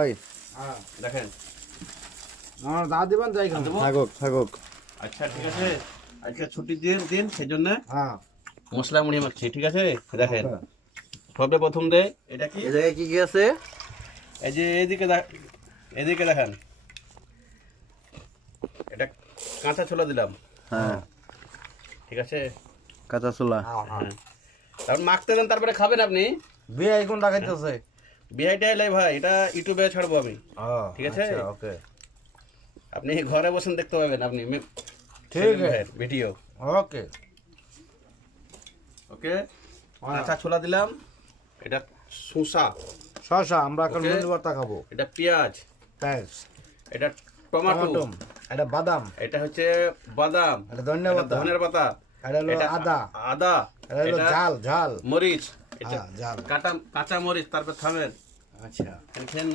ভাই হ্যাঁ দেখেন আমার দা দিবেন যাই খান থাকুক থাকুক। আচ্ছা ঠিক আছে, আজকে ছুটির দিন সেই জন্য হ্যাঁ মশলা মুড়ি মাখছি, ঠিক আছে। দেখেন সবে প্রথম দেয় এটা কি, এই জায়গায় কি কি আছে? এই যে এদিকে দেখেন, এটা কাঁচা ছোলা দিলাম, হ্যাঁ ঠিক আছে। কাঁচা ছোলা। হ্যাঁ, তারপর মাখতে দেন, তারপরে খাবেন আপনি। বিয়ে এখন ডাকাইতেছে বিআইটি লাই ভাই, এটা ইউটিউবে ছাড়বো আমি, ঠিক আছে। ওকে আপনি ঘরে বসেন দেখতে পাবেন আপনি ঠিক আছে ভিডিও। ওকে ওকে, কাঁচা ছোলা দিলাম, এটা শসা, শশা আমরা এখন Okay. মেনু ভর্তা খাবো এটা পেঁয়াজ, থ্যাঙ্কস এটা টমেটো, টমেটো এটা বাদাম এটা হচ্ছে বাদাম, এটা ধনিয়া এটা পাতা ধনের পাতা, এটা হলো এটা আদা আদা, এটা হলো এটা ঝাল ঝাল মরিচ, এটা হ্যাঁ ঝাল কাঁচা মরিচ, তারপর থামেন আচ্ছা খেন না।